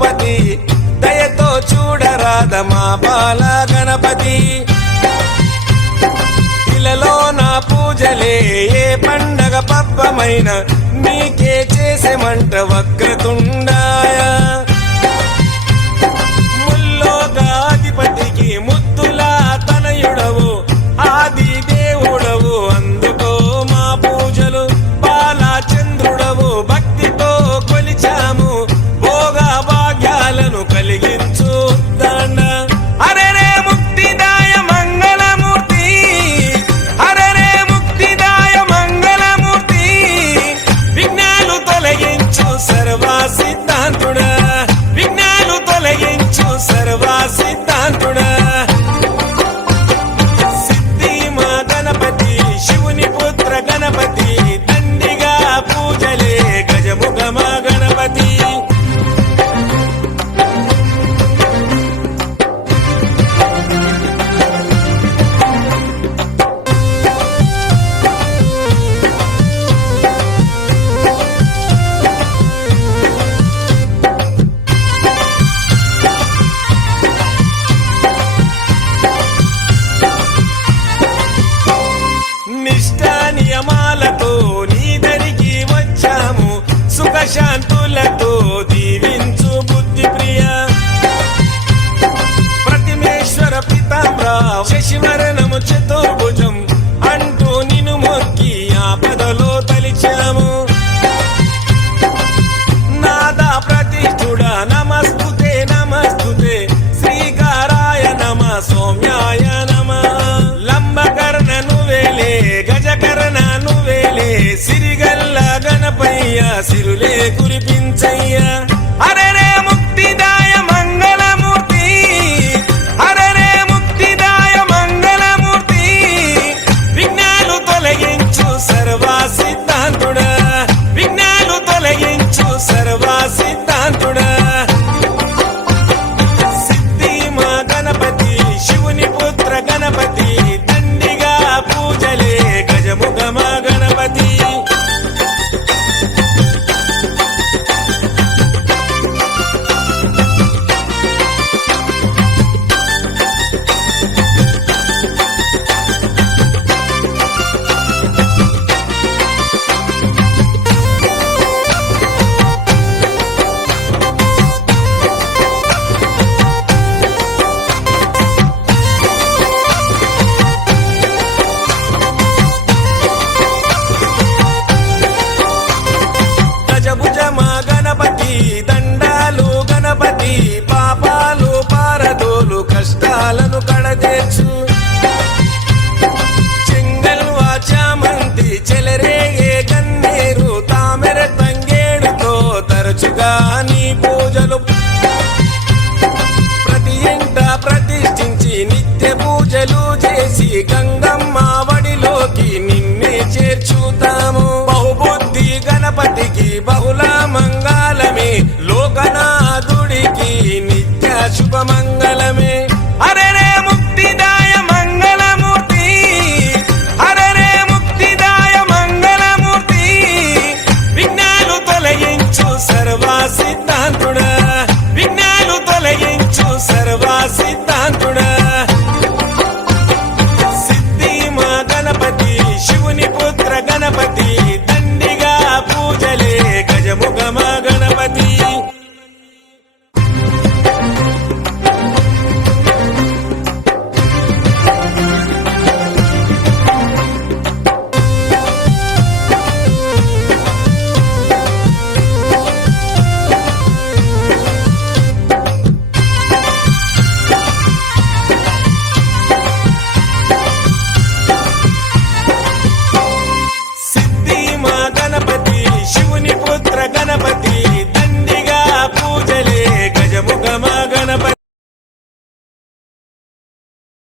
భూపతి దయతో చూడరాద మా బాల గణపతి ఇలలో నా పూజలే ఏ పండగ పబ్బమైన నీకే చేసేమంట వక్రతుండాయ ముల్లోకాధిపతికి ముద్దులా తనయుడవు ఆది దేవుడవు అందుకో మా పూజలు బాలచంద్రుడవు భక్తితో కొలిచాము భోగ భాగ్యాలను కలిగించు దండ అరెరే ముక్తిదాయ మంగళమూర్తి అరెరే ముక్తిదాయ మంగళమూర్తి విఘ్నాలు తొలగించు సర్వ సిద్ధాంతుడా విఘ్నాలు తొలగించు సర్వ సిద్ధాంతుడా సిద్ధి మా గణపతి శివుని పుత్ర గణపతి దండిగా పూజలే గజముఖ మా గణపతి నిష్ఠా నియమాలతో నీ దరికి వచ్చాము సుఖశాంతులతో దీవించు బుద్ధి ప్రియ ప్రతిమేశ్వర పితాంబర శశివరణము చతుర్భుజం అంటూ నిన్ను మొక్కి ఆపదలో తలిచాము నాదా ప్రతిష్ఠుడా నమస్తుతే నమస్తుతే శ్రీకారాయ నమ సౌమ్యాయ నమ లంబకర్ణ నువ్వేలే గజకర్ణ నువ్వేలే సిరిగల్ల గణపయ్య సిరులే కురిపించయ్య అరెరే ముక్తిదాయ మంగళమూర్తి అరెరే ముక్తిదాయ మంగళమూర్తి విఘ్నాలు తొలగించు సర్వ సిద్ధాంతుడా విఘ్నాలు తొలగించు సర్వ సిద్ధాంతుడా సిద్ధి మా గణపతి శివుని పుత్ర గణపతి దండిగా పూజలే గజముఖ మా గణపతి గజభుజ మా గణపతి దండాలు గణపతి పాపాలు పారదోలు కష్టాలను కడతీర్చు చెంగల్వా చామంతి చెలరేగే గన్నేరు తామెర తంగేడుతో తరచుగా నీ పూజలు ప్రతి ఇంట ప్రతిష్ఠించి నిత్య పూజలు చేసి గంగమ్మ వడిలోకి నిన్నే చేర్చుతాము బహుబుద్ధి గణపతి